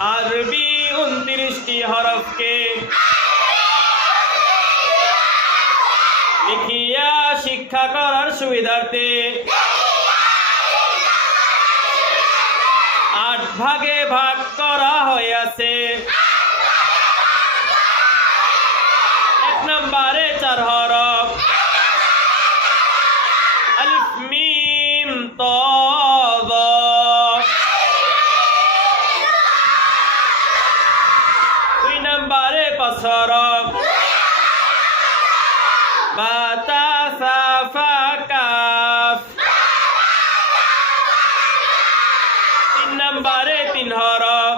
আরবি 29টি হরফকে লিখিয়া শিক্ষা করার সুবিধার্থে 8 ভাগে ভাগ করা হইয়াছে। 1 নম্বরে 4 হরফ আলিফ মিম ত দ। 2 নম্বরে 5 হরফ বা তা সা ফা কাফ। 3 নম্বরে 3 হরফ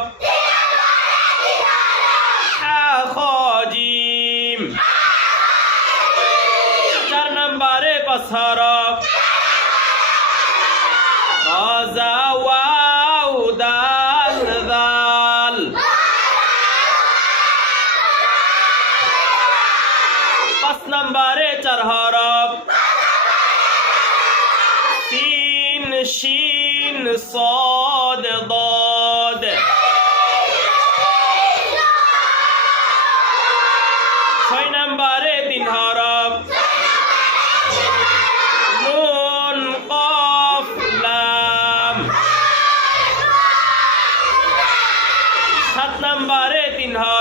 হা খ জিম। 4 নম্বরে 5 হরফ রা জা ওয়াও দাল যাল। 5 নম্বরে 4 হরফ সিন শিন صاد ضاد। 6 নম্বরে 3 হরফ নুন কফ লাম। 7 নম্বরে 3 হরফ